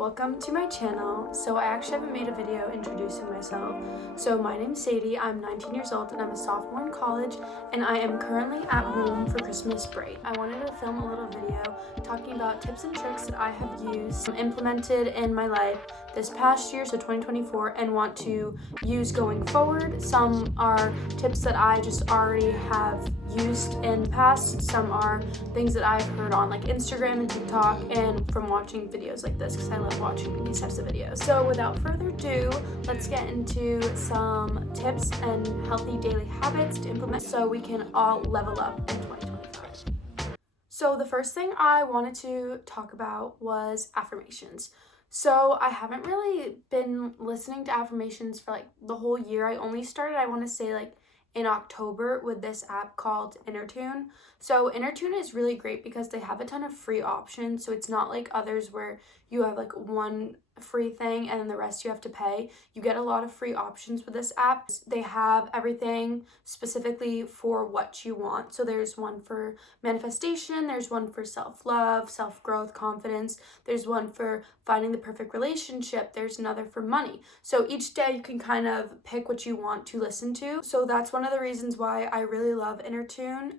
Welcome to my channel. So I actually haven't made a video introducing myself. So my name's Sadie, I'm 19 years old and I'm a sophomore in college and I am currently at home for Christmas break. I wanted to film a little video talking about tips and tricks that I have used, implemented in my life this past year, so 2024, and want to use going forward. Some are tips that I just already have used in the past. Some are things that I've heard on like Instagram and TikTok and from watching videos like this because I love watching these types of videos. So without further ado, let's get into some tips and healthy daily habits to implement so we can all level up in 2025. So the first thing I wanted to talk about was affirmations. So I haven't really been listening to affirmations for like the whole year. I only started, I want to say, like in October with this app called InnerTune. So InnerTune is really great because they have a ton of free options. So it's not like others where you have like one free thing and then the rest you have to pay. You get a lot of free options with this app. They have everything specifically for what you want. So there's one for manifestation, there's one for self-love, self-growth, confidence, there's one for finding the perfect relationship, there's another for money. So each day you can kind of pick what you want to listen to. So that's one of the reasons why I really love InnerTune.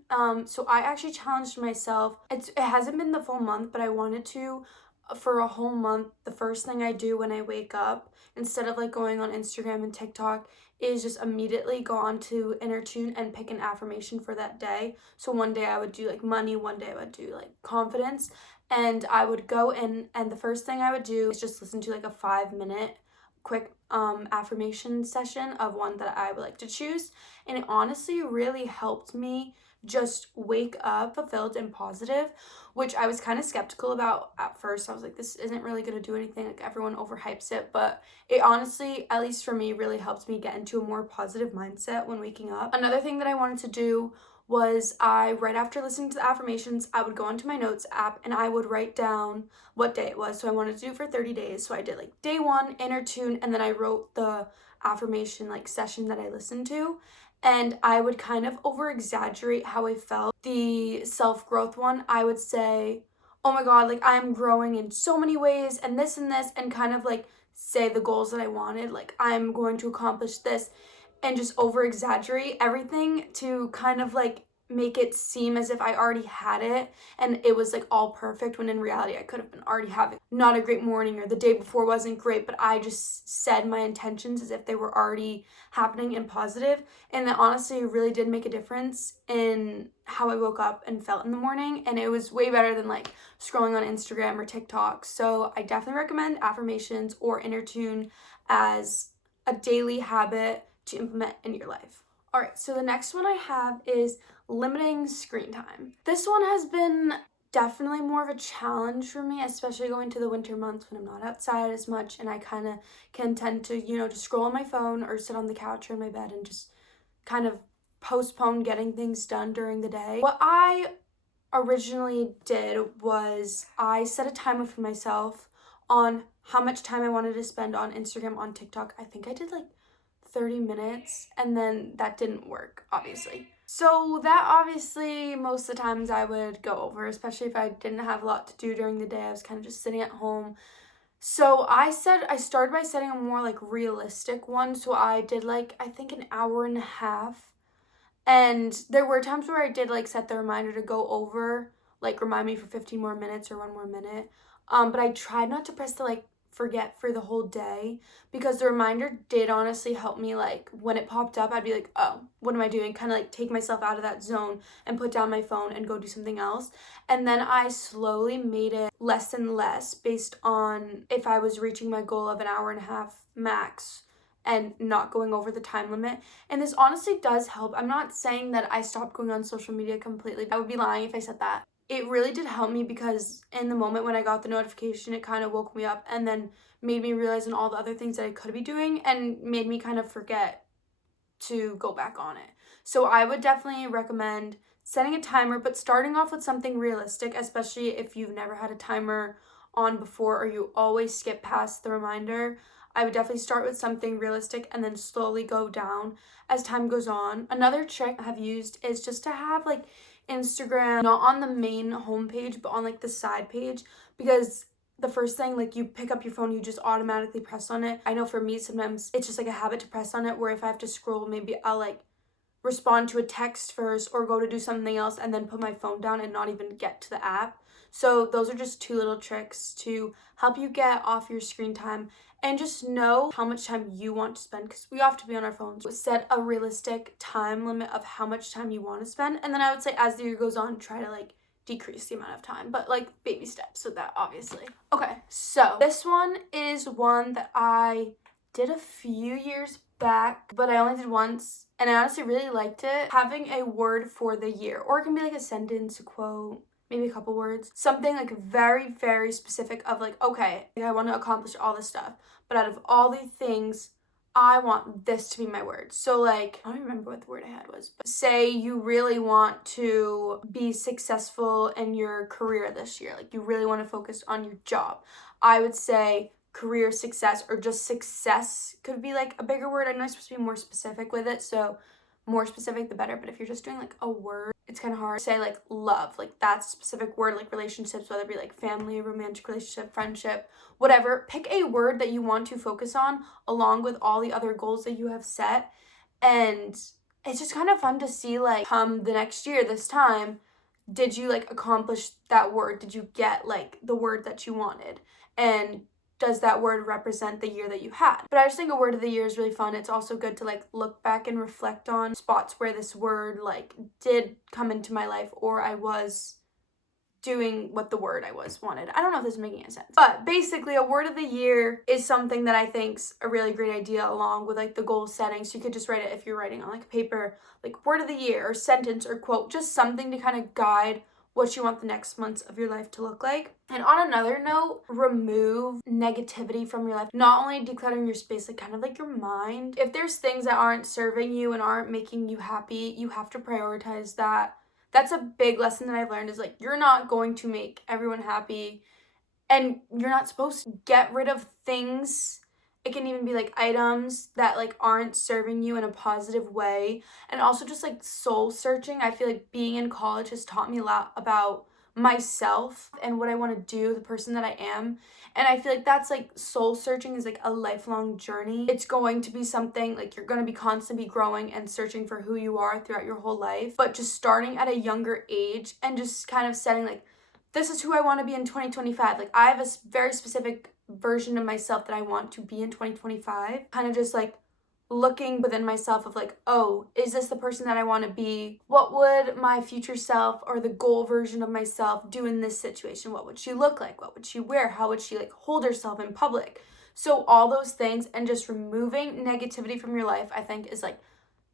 So I actually challenged myself. It hasn't been the full month, but I wanted to for a whole month. The first thing I do when I wake up, instead of like going on Instagram and TikTok, is just immediately go on to InnerTune and pick an affirmation for that day. So one day I would do like money, one day I would do like confidence, and I would go in and the first thing I would do is just listen to like a 5-minute quick affirmation session of one that I would like to choose. And it honestly really helped me just wake up fulfilled and positive, which I was kind of skeptical about at first. I was like, this isn't really going to do anything, like everyone overhypes it, but it honestly, at least for me, really helped me get into a more positive mindset when waking up. Another thing that I wanted to do was right after listening to the affirmations, I would go onto my notes app and I would write down what day it was. So I wanted to do it for 30 days. So I did like day 1, InnerTune, and then I wrote the affirmation like session that I listened to. And I would kind of over exaggerate how I felt. The self-growth one, I would say, oh my God, like I'm growing in so many ways and this, and kind of like say the goals that I wanted, like I'm going to accomplish this, and just over exaggerate everything to kind of like make it seem as if I already had it and it was like all perfect, when in reality I could have been already having not a great morning, or the day before wasn't great, but I just said my intentions as if they were already happening and positive. And that honestly really did make a difference in how I woke up and felt in the morning, and it was way better than like scrolling on Instagram or TikTok. So I definitely recommend affirmations or InnerTune as a daily habit to implement in your life. All right, so the next one I have is limiting screen time. This one has been definitely more of a challenge for me, especially going to the winter months when I'm not outside as much and I kind of can tend to, just scroll on my phone or sit on the couch or in my bed and just kind of postpone getting things done during the day. What I originally did was I set a timer for myself on how much time I wanted to spend on Instagram, on TikTok. I think I did like 30 minutes, and then that didn't work, obviously. So that obviously most of the times I would go over, especially if I didn't have a lot to do during the day. I was kind of just sitting at home. So I started by setting a more like realistic one. So I did like, I think an hour and a half. And there were times where I did like set the reminder to go over, like remind me for 15 more minutes or 1 more minute. But I tried not to press the like forget for the whole day, because the reminder did honestly help me. Like when it popped up, I'd be like, oh, what am I doing? Kind of like take myself out of that zone and put down my phone and go do something else. And then I slowly made it less and less based on if I was reaching my goal of an hour and a half max and not going over the time limit. And this honestly does help. I'm not saying that I stopped going on social media completely. I would be lying if I said that. It really did help me, because in the moment when I got the notification, it kind of woke me up and then made me realize in all the other things that I could be doing and made me kind of forget to go back on it. So I would definitely recommend setting a timer, but starting off with something realistic, especially if you've never had a timer on before or you always skip past the reminder. I would definitely start with something realistic and then slowly go down as time goes on. Another trick I have used is just to have like Instagram not on the main homepage but on like the side page, because the first thing, like, you pick up your phone, you just automatically press on it. I know for me, sometimes it's just like a habit to press on it, where if I have to scroll, maybe I'll like respond to a text first or go to do something else and then put my phone down and not even get to the app. So those are just 2 little tricks to help you get off your screen time and just know how much time you want to spend, because we have to be on our phones. Set a realistic time limit of how much time you want to spend, and then I would say as the year goes on, try to like decrease the amount of time, but like baby steps with that, obviously. Okay, so this one is one that I did a few years back, but I only did once, and I honestly really liked it. Having a word for the year, or it can be like a sentence, a quote, maybe a couple words, something like very, very specific of like, okay, I want to accomplish all this stuff, but out of all these things, I want this to be my word. So like, I don't even remember what the word I had was, but say you really want to be successful in your career this year, like you really want to focus on your job. I would say career success, or just success could be like a bigger word. I know I'm supposed to be more specific with it, so more specific the better, but if you're just doing like a word, it's kind of hard to say. Like love, like that's a specific word. Like relationships, whether it be like family, romantic relationship, friendship, whatever, pick a word that you want to focus on along with all the other goals that you have set. And it's just kind of fun to see, like, come the next year, this time, did you like accomplish that word? Did you get like the word that you wanted? And does that word represent the year that you had? But I just think a word of the year is really fun. It's also good to like look back and reflect on spots where this word like did come into my life, or I was doing what the word I was wanted. I don't know if this is making any sense. But basically, a word of the year is something that I think's a really great idea, along with like the goal setting. So you could just write it if you're writing on like paper, like word of the year or sentence or quote, just something to kind of guide what you want the next months of your life to look like. And on another note, remove negativity from your life. Not only decluttering your space, like kind of like your mind. If there's things that aren't serving you and aren't making you happy, you have to prioritize that. That's a big lesson that I've learned, is like you're not going to make everyone happy, and you're not supposed to get rid of things. It can even be like items that like aren't serving you in a positive way. And also just like soul searching. I feel like being in college has taught me a lot about myself and what I want to do, the person that I am. And I feel like that's like soul searching is like a lifelong journey. It's going to be something like you're going to be constantly growing and searching for who you are throughout your whole life. But just starting at a younger age and just kind of setting like, this is who I want to be in 2025. Like I have a very specific version of myself that I want to be in 2025. Kind of just like looking within myself of like, oh, is this the person that I want to be? What would my future self, or the goal version of myself, do in this situation? What would she look like? What would she wear? How would she like hold herself in public? So all those things, and just removing negativity from your life, I think is like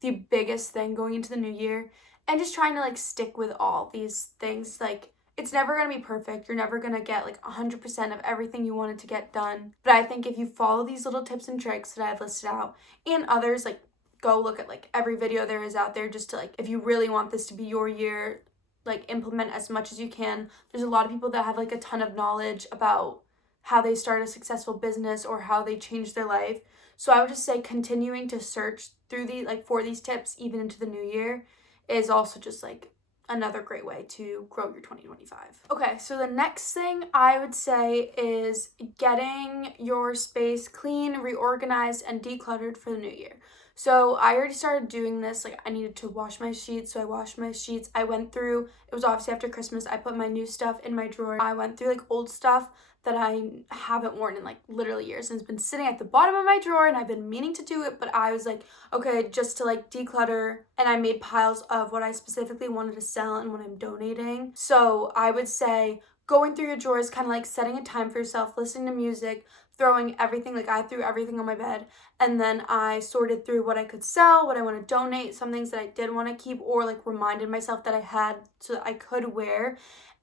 the biggest thing going into the new year. And just trying to like stick with all these things. Like it's never going to be perfect. You're never going to get like 100% of everything you wanted to get done. But I think if you follow these little tips and tricks that I've listed out, and others, like go look at like every video there is out there, just to like, if you really want this to be your year, like implement as much as you can. There's a lot of people that have like a ton of knowledge about how they start a successful business or how they change their life. So I would just say continuing to search through the like for these tips even into the new year is also just like another great way to grow your 2025. Okay, so the next thing I would say is getting your space clean, reorganized, and decluttered for the new year. So I already started doing this. Like I needed to wash my sheets, so I washed my sheets. I went through, it was obviously after Christmas, I put my new stuff in my drawer. I went through like old stuff that I haven't worn in like literally years, and it's been sitting at the bottom of my drawer, and I've been meaning to do it, but I was like, okay, just to like declutter, and I made piles of what I specifically wanted to sell and what I'm donating. So I would say going through your drawers, kind of like setting a time for yourself, listening to music, throwing everything, like I threw everything on my bed, and then I sorted through what I could sell, what I want to donate, some things that I did want to keep, or like reminded myself that I had so that I could wear.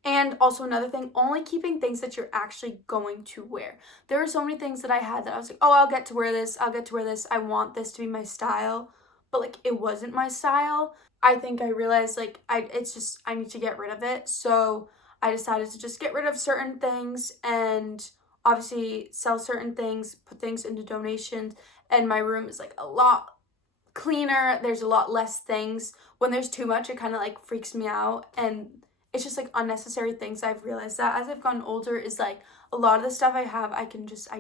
And also another thing, only keeping things that you're actually going to wear. There are so many things that I had that I was like, oh, I'll get to wear this, I want this to be my style, but like it wasn't my style. I think I realized like I need to get rid of it. So I decided to just get rid of certain things and obviously sell certain things, put things into donations, and my room is like a lot cleaner. There's a lot less things. When there's too much, it kind of like freaks me out, and it's just like unnecessary things. I've realized that as I've gotten older is like a lot of the stuff I have, I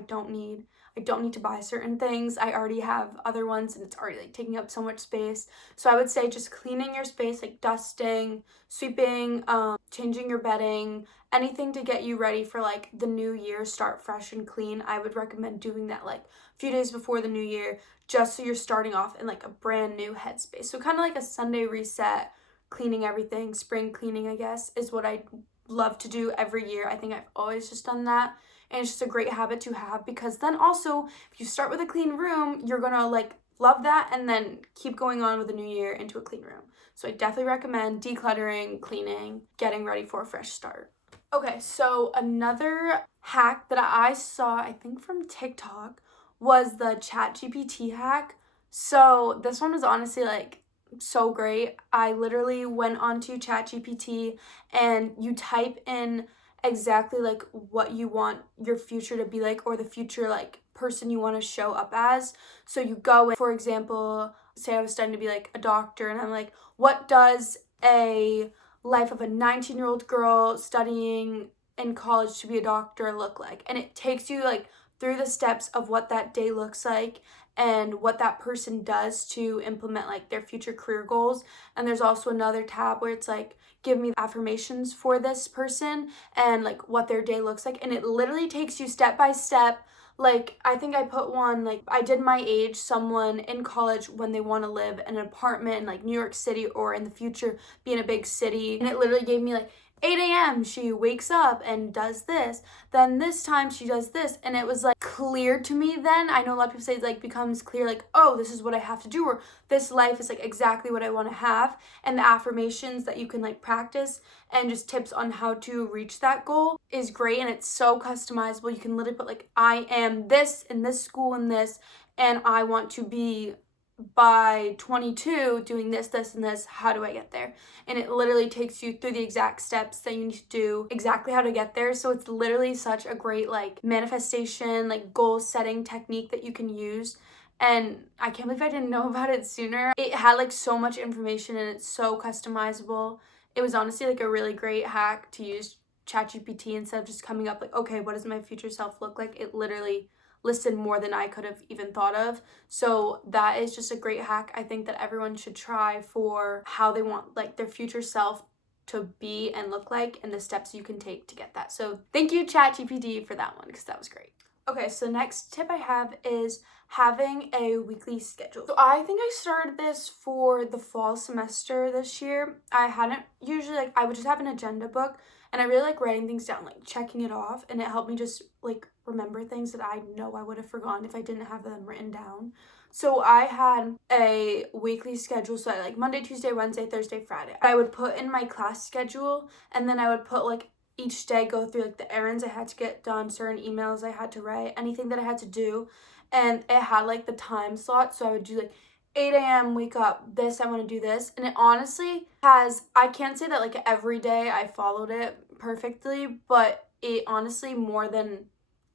don't need to buy certain things. I already have other ones and it's already like taking up so much space. So I would say just cleaning your space, like dusting, sweeping, changing your bedding, anything to get you ready for like the new year, start fresh and clean. I would recommend doing that like a few days before the new year, just so you're starting off in like a brand new headspace. So kind of like a Sunday reset, cleaning everything, spring cleaning, I guess, is what I love to do every year. I think I've always just done that. And it's just a great habit to have, because then also if you start with a clean room, you're gonna like love that and then keep going on with the new year into a clean room. So I definitely recommend decluttering, cleaning, getting ready for a fresh start. Okay, so another hack that I saw, I think from TikTok, was the ChatGPT hack. So this one was honestly like so great. I literally went onto ChatGPT and you type in exactly like what you want your future to be like, or the future like person you want to show up as. So you go in, for example, say I was studying to be like a doctor, and I'm like, what does a life of a 19-year-old girl studying in college to be a doctor look like? And it takes you like through the steps of what that day looks like and what that person does to implement like their future career goals. And there's also another tab where it's like, give me affirmations for this person and like what their day looks like. And it literally takes you step by step. Like, I think I put one, like, I did my age, someone in college when they want to live in an apartment in like New York City, or in the future be in a big city. And it literally gave me like 8 a.m. she wakes up and does this, then this time she does this, and it was like clear to me then. I know a lot of people say it like becomes clear, like, oh, this is what I have to do, or this life is like exactly what I want to have. And the affirmations that you can like practice and just tips on how to reach that goal is great, and it's so customizable. You can literally put like, I am this in this school and this, and I want to be by 22 doing this, this, and this. How do I get there? And it literally takes you through the exact steps that you need to do, exactly how to get there. So it's literally such a great like manifestation, like goal setting technique that you can use. And I can't believe I didn't know about it sooner. It had like so much information and it's so customizable. It was honestly like a really great hack to use ChatGPT instead of just coming up like, okay, what does my future self look like? It literally listed more than I could have even thought of. So that is just a great hack I think that everyone should try for how they want like their future self to be and look like, and the steps you can take to get that. So thank you ChatGPT for that one, because that was great. Okay, so the next tip I have is having a weekly schedule. So I think I started this for the fall semester this year. I hadn't usually, like, I would just have an agenda book, and I really like writing things down, like checking it off, and it helped me just like remember things that I know I would have forgotten if I didn't have them written down. So I had a weekly schedule, so I like Monday, Tuesday, Wednesday, Thursday, Friday. I would put in my class schedule, and then I would put like each day go through like the errands I had to get done, certain emails I had to write, anything that I had to do. And it had like the time slot, so I would do like 8 a.m. wake up, this, I want to do this. And it honestly has, I can't say that like every day I followed it perfectly, but it honestly, more than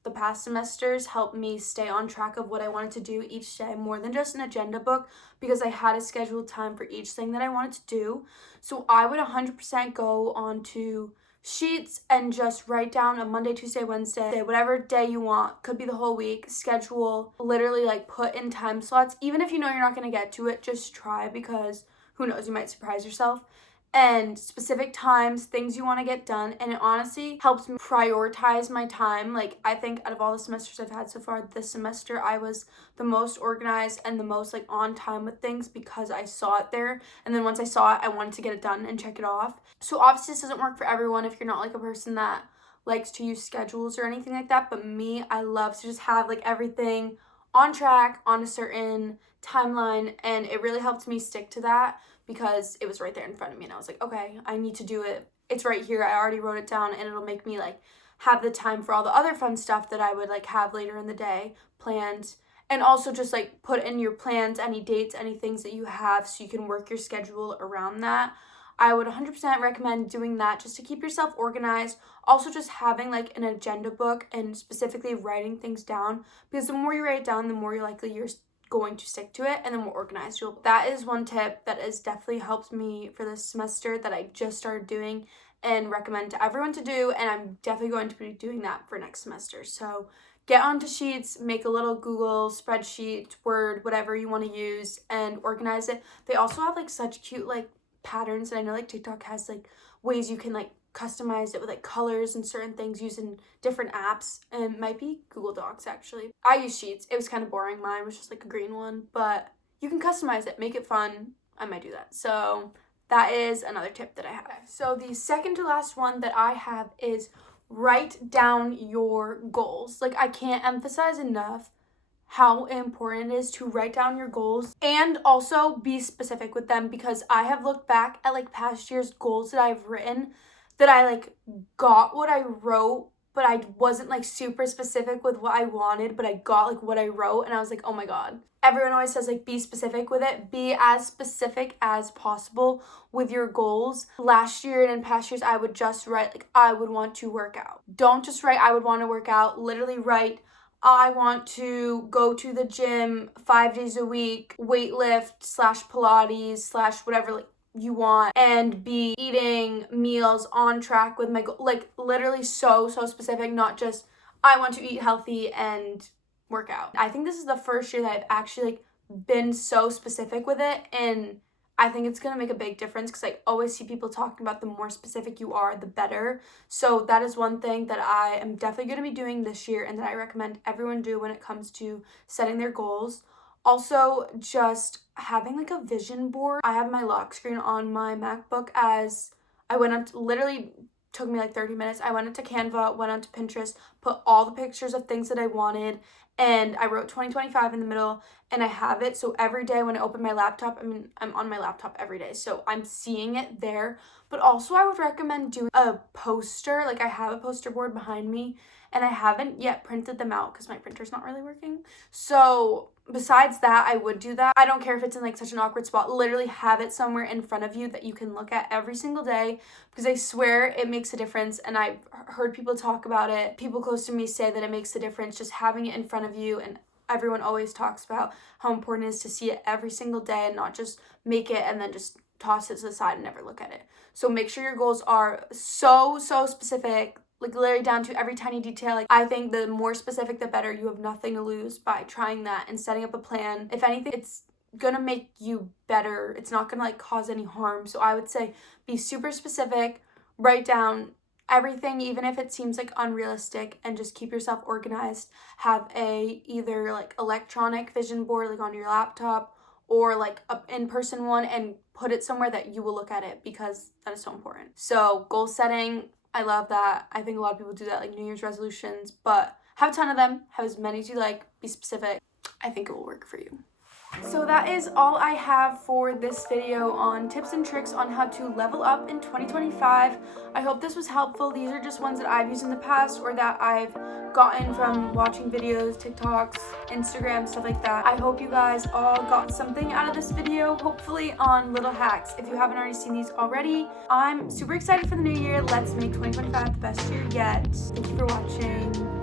the past semesters, helped me stay on track of what I wanted to do each day, more than just an agenda book, because I had a scheduled time for each thing that I wanted to do. So I would 100% go on to sheets and just write down a Monday, Tuesday, Wednesday, whatever day you want, could be the whole week, schedule, literally like put in time slots. Even if you know you're not going to get to it, just try, because who knows, you might surprise yourself. And specific times, things you want to get done. And it honestly helps me prioritize my time. Like, I think out of all the semesters I've had so far, this semester I was the most organized and the most like on time with things, because I saw it there. And then once I saw it, I wanted to get it done and check it off. So obviously this doesn't work for everyone if you're not like a person that likes to use schedules or anything like that. But me, I love to just have like everything on track, on a certain timeline. And it really helped me stick to that, because it was right there in front of me and I was like, okay, I need to do it. It's right here. I already wrote it down, and it'll make me like have the time for all the other fun stuff that I would like have later in the day planned. And also just like put in your plans, any dates, any things that you have, so you can work your schedule around that. I would 100% recommend doing that just to keep yourself organized. Also just having like an agenda book and specifically writing things down, because the more you write it down, the more you're likely you're going to stick to it, and then we'll organize. That is one tip that has definitely helped me for this semester that I just started doing and recommend to everyone to do, and I'm definitely going to be doing that for next semester. So get onto Sheets, make a little Google spreadsheet, Word, whatever you want to use, and organize it. They also have like such cute like patterns, and I know like TikTok has like ways you can like customize it with like colors and certain things using different apps, and it might be Google Docs actually. I use Sheets. It was kind of boring. Mine was just like a green one, but you can customize it, make it fun. I might do that. So that is another tip that I have. Okay, so the second to last one that I have is write down your goals. Like, I can't emphasize enough how important it is to write down your goals and also be specific with them, because I have looked back at like past year's goals that I've written that I like got what I wrote, but I wasn't like super specific with what I wanted, but I got like what I wrote, and I was like, oh my god. Everyone always says like be specific with it. Be as specific as possible with your goals. Last year and in past years, I would just write like I would want to work out. Don't just write I would want to work out. Literally write I want to go to the gym 5 days a week, weightlift / Pilates / whatever like you want, and be eating meals on track with my goal. Like literally so specific, not just I want to eat healthy and work out. I think this is the first year that I've actually like been so specific with it, and I think it's gonna make a big difference because I always see people talking about the more specific you are, the better. So that is one thing that I am definitely gonna be doing this year, and that I recommend everyone do when it comes to setting their goals. Also, just having like a vision board. I have my lock screen on my MacBook as I went on to, literally took me like 30 minutes. I went into Canva, went onto Pinterest, put all the pictures of things that I wanted, and I wrote 2025 in the middle, and I have it. So every day when I open my laptop, I mean, I'm on my laptop every day, so I'm seeing it there. But also I would recommend doing a poster. Like, I have a poster board behind me, and I haven't yet printed them out because my printer's not really working. So besides that, I would do that. I don't care if it's in like such an awkward spot. Literally have it somewhere in front of you that you can look at every single day, because I swear it makes a difference, and I've heard people talk about it. People close to me say that it makes a difference just having it in front of you, and everyone always talks about how important it is to see it every single day and not just make it and then just toss it to the side and never look at it. So make sure your goals are so specific, like literally down to every tiny detail. Like, I think the more specific the better. You have nothing to lose by trying that and setting up a plan. If anything, it's gonna make you better. It's not gonna like cause any harm. So I would say be super specific, write down everything, even if it seems like unrealistic, and just keep yourself organized. Have a either like electronic vision board like on your laptop, or like an in-person one, and put it somewhere that you will look at it, because that is so important. So goal setting, I love that. I think a lot of people do that, like New Year's resolutions, but have a ton of them. Have as many as you like. Be specific. I think it will work for you. So that is all I have for this video on tips and tricks on how to level up in 2025. I hope this was helpful. These are just ones that I've used in the past, or that I've gotten from watching videos, TikToks, Instagram, stuff like that. I hope you guys all got something out of this video, hopefully, on little hacks. If you haven't already seen these already, I'm super excited for the new year. Let's make 2025 the best year yet. Thank you for watching.